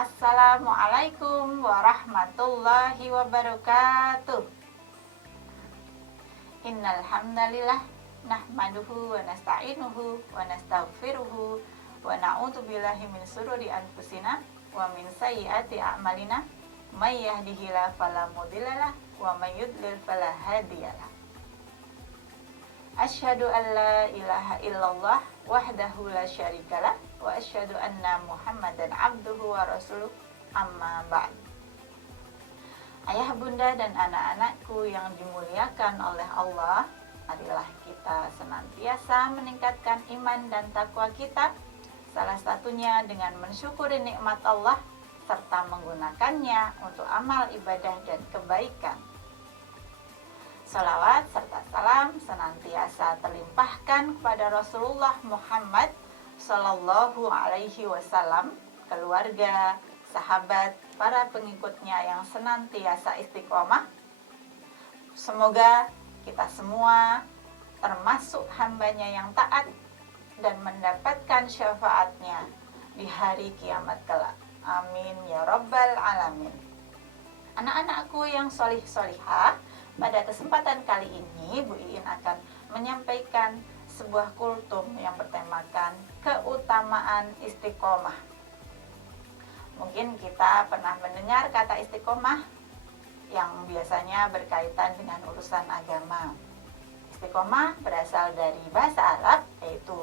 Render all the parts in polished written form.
Assalamualaikum warahmatullahi wabarakatuh. Innal hamdalillah nahmaduhu wa nasta'inuhu wa nastaghfiruhu wa na'udzu billahi min syururi anfusina wa min sayyiati a'malina may yahdihillahu fala mudhillalah wa may yudlil fala hadiyalah. Asyhadu an la ilaha illallah wahdahu la syarikalah wa asyhadu anna Muhammadan abduhu wa rasuluh, amma ba'd. Ayah, bunda, dan anak-anakku yang dimuliakan oleh Allah, marilah kita senantiasa meningkatkan iman dan takwa kita, salah satunya dengan mensyukuri nikmat Allah serta menggunakannya untuk amal ibadah dan kebaikan. Salawat serta salam senantiasa terlimpahkan kepada Rasulullah Muhammad Sallallahu Alaihi Wasallam, keluarga, sahabat, para pengikutnya yang senantiasa istiqomah. Semoga kita semua termasuk hambanya yang taat dan mendapatkan syafaatnya di hari kiamat kelak. Amin ya rabbal alamin. Anak-anakku yang solih-solihah, pada kesempatan kali ini Bu Iin akan menyampaikan sebuah kultum yang bertemakan keutamaan istiqomah. Mungkin kita pernah mendengar kata istiqomah yang biasanya berkaitan dengan urusan agama. Istiqomah berasal dari bahasa Arab, yaitu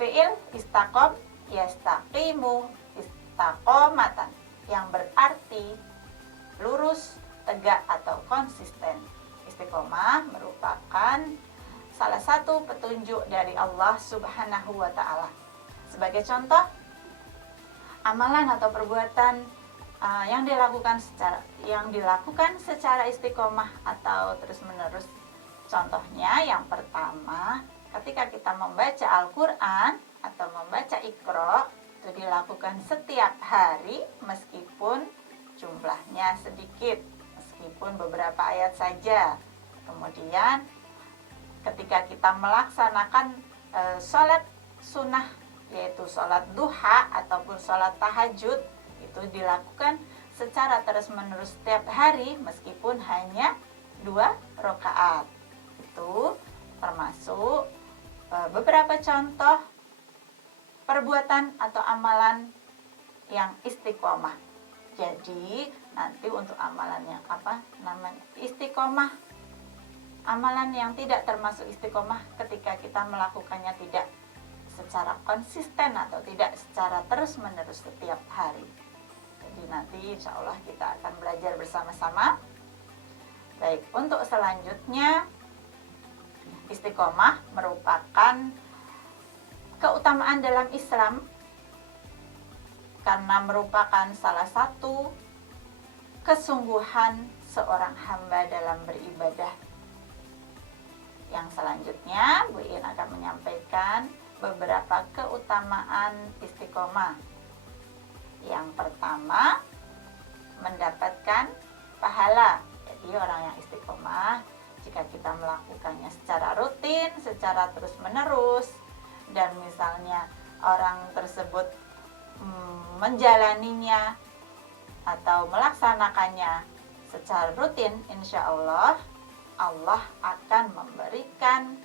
fi'il istaqom yastaqimu istaqomatan, yang berarti lurus, tegak atau konsisten. Istiqomah merupakan salah satu petunjuk dari Allah Subhanahu wa Ta'ala. Sebagai contoh, amalan atau perbuatan yang dilakukan secara istiqomah atau terus-menerus. Contohnya yang pertama, ketika kita membaca Al-Qur'an atau membaca Iqra, itu dilakukan setiap hari meskipun jumlahnya sedikit, meskipun beberapa ayat saja. Kemudian ketika kita melaksanakan sholat sunnah, yaitu sholat duha ataupun sholat tahajud, itu dilakukan secara terus-menerus setiap hari meskipun hanya 2 rakaat. Itu termasuk beberapa contoh perbuatan atau amalan yang istiqomah. Jadi nanti untuk amalan yang istiqomah, amalan yang tidak termasuk istiqomah ketika kita melakukannya tidak secara konsisten atau tidak secara terus-menerus setiap hari. Jadi nanti insya Allah kita akan belajar bersama-sama. Baik, untuk selanjutnya, istiqomah merupakan keutamaan dalam Islam karena merupakan salah satu kesungguhan seorang hamba dalam beribadah. Yang selanjutnya, Bu Iin akan menyampaikan beberapa keutamaan istiqomah. Yang pertama, mendapatkan pahala. Jadi orang yang istiqomah, jika kita melakukannya secara rutin, secara terus-menerus, dan misalnya orang tersebut menjalaninya atau melaksanakannya secara rutin, insya Allah akan memberikan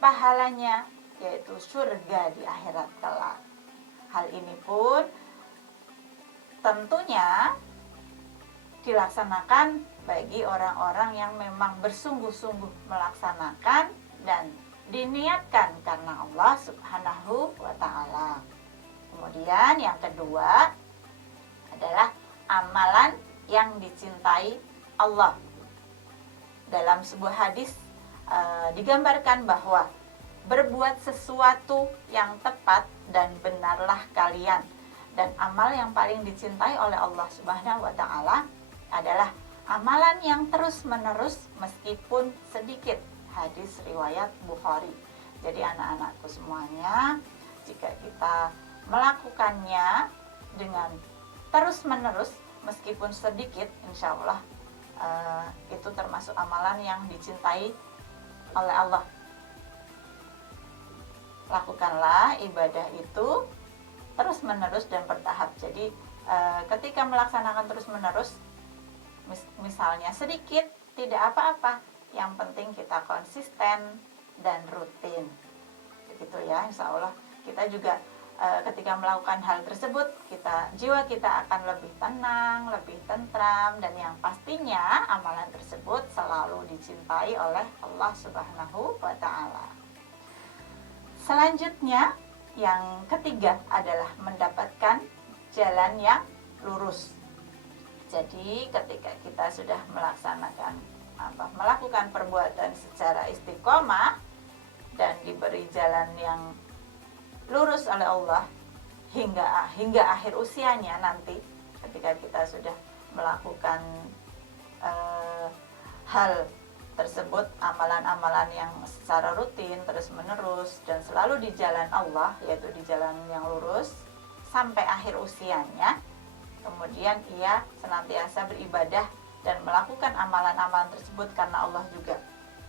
pahalanya, yaitu surga di akhirat kelak. Hal ini pun tentunya dilaksanakan bagi orang-orang yang memang bersungguh-sungguh melaksanakan dan diniatkan karena Allah Subhanahu wa Ta'ala. Kemudian yang kedua adalah amalan yang dicintai Allah. Dalam sebuah hadis digambarkan bahwa berbuat sesuatu yang tepat dan benarlah kalian, dan amal yang paling dicintai oleh Allah Subhanahu wa Ta'ala adalah amalan yang terus-menerus meskipun sedikit. Hadis riwayat Bukhari. Jadi anak-anakku semuanya, jika kita melakukannya dengan terus-menerus meskipun sedikit, insya Allah itu termasuk amalan yang dicintai oleh Allah. Lakukanlah ibadah itu terus-menerus dan bertahap. Jadi ketika melaksanakan terus-menerus, misalnya sedikit, tidak apa-apa, yang penting kita konsisten dan rutin. Begitu ya, insya Allah kita juga ketika melakukan hal tersebut, jiwa kita akan lebih tenang, lebih tentram, dan yang pastinya amalan tersebut selalu dicintai oleh Allah Subhanahu wa Ta'ala. Selanjutnya, yang ketiga adalah mendapatkan jalan yang lurus. Jadi ketika kita sudah melakukan perbuatan secara istiqomah dan diberi jalan yang lurus oleh Allah hingga akhir usianya nanti, ketika kita sudah melakukan hal tersebut, amalan-amalan yang secara rutin terus menerus dan selalu di jalan Allah, yaitu di jalan yang lurus sampai akhir usianya, kemudian ia senantiasa beribadah dan melakukan amalan-amalan tersebut karena Allah juga,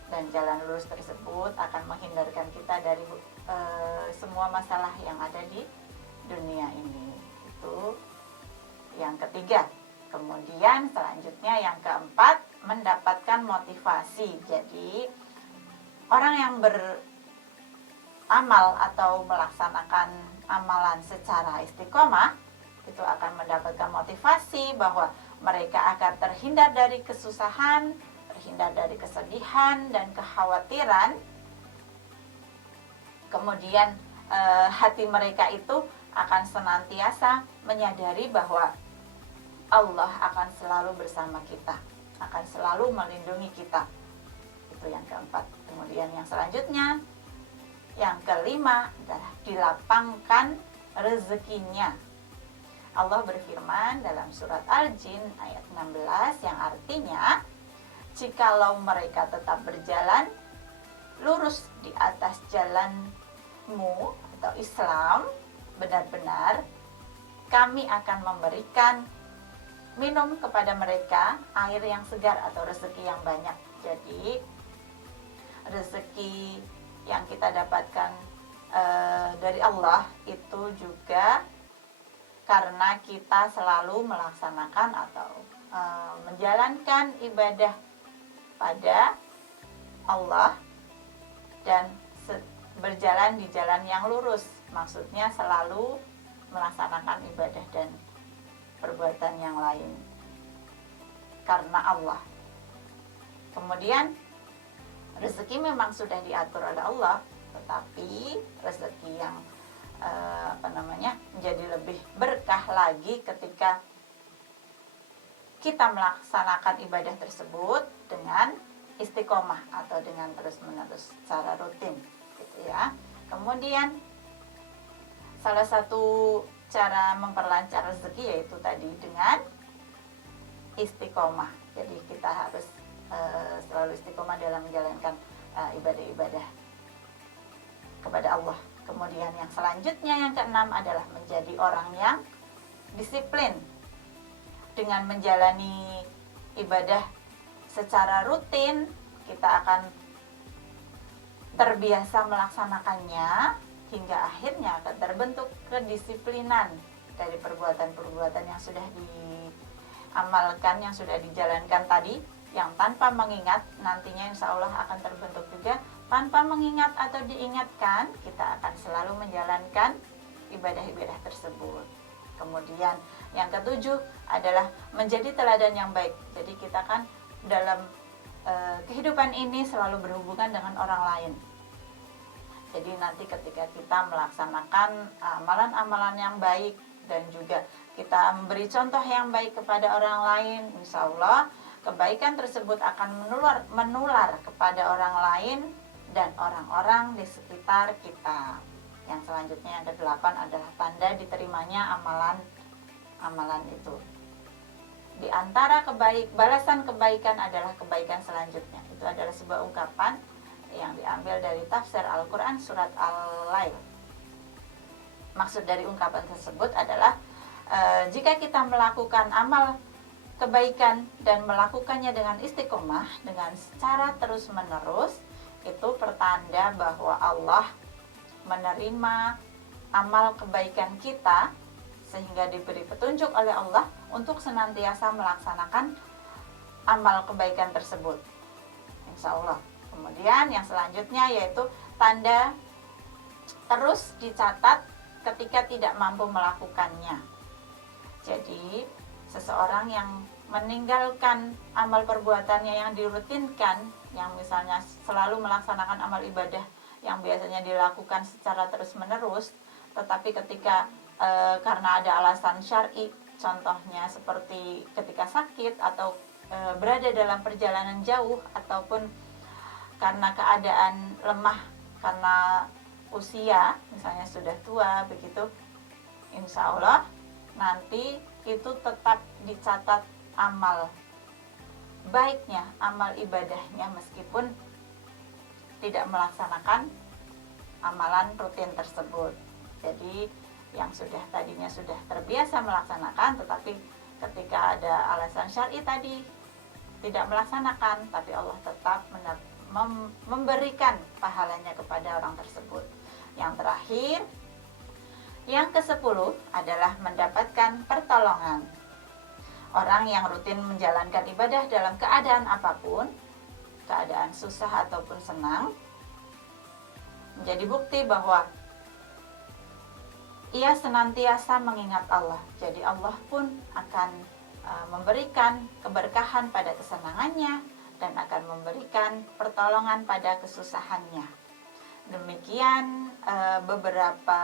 dan jalan lurus tersebut akan menghindarkan kita dari semua masalah yang ada di dunia ini. Itu yang ketiga. Kemudian selanjutnya yang keempat, mendapatkan motivasi. Jadi orang yang beramal atau melaksanakan amalan secara istiqomah itu akan mendapatkan motivasi bahwa mereka akan terhindar dari kesusahan, terhindar dari kesedihan dan kekhawatiran. Kemudian hati mereka itu akan senantiasa menyadari bahwa Allah akan selalu bersama kita, akan selalu melindungi kita. Itu yang keempat. Kemudian yang selanjutnya, yang kelima adalah dilapangkan rezekinya. Allah berfirman dalam surat Al-Jin ayat 16 yang artinya, jikalau mereka tetap berjalan lurus di atas jalanmu atau Islam, benar-benar kami akan memberikan minum kepada mereka air yang segar atau rezeki yang banyak. Jadi rezeki yang kita dapatkan dari Allah itu juga karena kita selalu melaksanakan atau menjalankan ibadah pada Allah dan berjalan di jalan yang lurus. Maksudnya selalu melaksanakan ibadah dan perbuatan yang lain karena Allah. Kemudian rezeki memang sudah diatur oleh Allah, tetapi rezeki yang menjadi lebih berkah lagi ketika kita melaksanakan ibadah tersebut dengan istiqomah atau dengan terus-menerus secara rutin, gitu ya. Kemudian salah satu cara memperlancar rezeki yaitu tadi dengan istiqomah. Jadi kita harus selalu istiqomah dalam menjalankan ibadah-ibadah kepada Allah. Kemudian yang selanjutnya, yang keenam adalah menjadi orang yang disiplin dengan menjalani ibadah secara rutin. Kita akan terbiasa melaksanakannya hingga akhirnya akan terbentuk kedisiplinan dari perbuatan-perbuatan yang sudah diamalkan, yang sudah dijalankan tadi, yang tanpa mengingat, nantinya insya Allah akan terbentuk juga tanpa mengingat atau diingatkan, kita akan selalu menjalankan ibadah-ibadah tersebut. Kemudian yang ketujuh adalah menjadi teladan yang baik. Jadi kita kan dalam kehidupan ini selalu berhubungan dengan orang lain. Jadi nanti ketika kita melaksanakan amalan-amalan yang baik dan juga kita memberi contoh yang baik kepada orang lain, insya Allah kebaikan tersebut akan menular kepada orang lain dan orang-orang di sekitar kita. Yang selanjutnya yang kedelapan adalah tanda diterimanya amalan itu. Di antara balasan kebaikan adalah kebaikan selanjutnya. Itu adalah sebuah ungkapan yang diambil dari tafsir Al-Quran surat Al-Lail. Maksud dari ungkapan tersebut adalah jika kita melakukan amal kebaikan dan melakukannya dengan istiqomah, dengan secara terus-menerus, itu pertanda bahwa Allah menerima amal kebaikan kita sehingga diberi petunjuk oleh Allah untuk senantiasa melaksanakan amal kebaikan tersebut, insya Allah. Kemudian yang selanjutnya yaitu tanda terus dicatat ketika tidak mampu melakukannya. Jadi seseorang yang meninggalkan amal perbuatannya yang dirutinkan, yang misalnya selalu melaksanakan amal ibadah yang biasanya dilakukan secara terus-menerus, tetapi ketika karena ada alasan syar'i, contohnya seperti ketika sakit atau berada dalam perjalanan jauh, ataupun karena keadaan lemah karena usia, misalnya sudah tua begitu, insya Allah nanti itu tetap dicatat amal baiknya, amal ibadahnya, meskipun tidak melaksanakan amalan rutin tersebut. Jadi yang tadinya sudah terbiasa melaksanakan, tetapi ketika ada alasan syar'i tadi tidak melaksanakan, tapi Allah tetap memberikan pahalanya kepada orang tersebut. Yang terakhir, yang ke-10 adalah mendapatkan pertolongan. Orang yang rutin menjalankan ibadah dalam keadaan apapun, keadaan susah ataupun senang, menjadi bukti bahwa ia senantiasa mengingat Allah. Jadi Allah pun akan memberikan keberkahan pada kesenangannya dan akan memberikan pertolongan pada kesusahannya. Demikian beberapa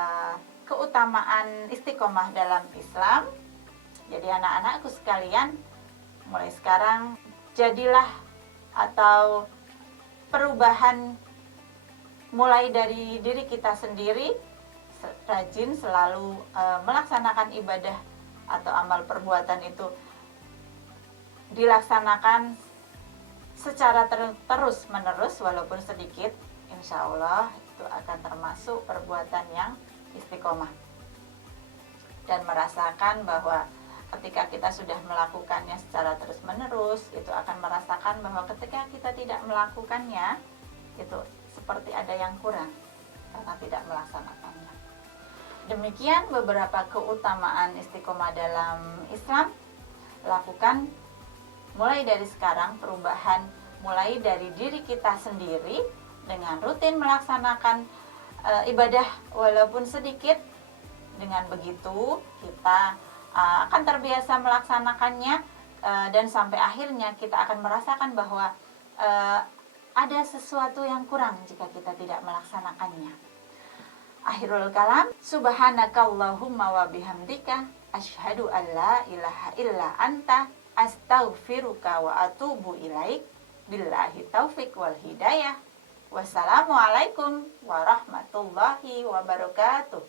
keutamaan istiqomah dalam Islam. Jadi anak-anakku sekalian, mulai sekarang jadilah, atau perubahan mulai dari diri kita sendiri, rajin selalu melaksanakan ibadah atau amal perbuatan itu dilaksanakan secara terus menerus walaupun sedikit, insya Allah itu akan termasuk perbuatan yang istiqomah. Dan merasakan bahwa ketika kita sudah melakukannya secara terus menerus, itu akan merasakan bahwa ketika kita tidak melakukannya, itu seperti ada yang kurang karena tidak melaksanakannya. Demikian beberapa keutamaan istiqomah dalam Islam. Lakukan mulai dari sekarang perubahan mulai dari diri kita sendiri dengan rutin melaksanakan ibadah walaupun sedikit. Dengan begitu kita akan terbiasa melaksanakannya dan sampai akhirnya kita akan merasakan bahwa ada sesuatu yang kurang jika kita tidak melaksanakannya. Akhirul kalam, subhanakallahumma wa bihamdika asyhadu an la ilaha illa anta astaghfiruka wa atubu ilaik. Billahi taufik wal hidayah. Wassalamualaikum warahmatullahi wabarakatuh.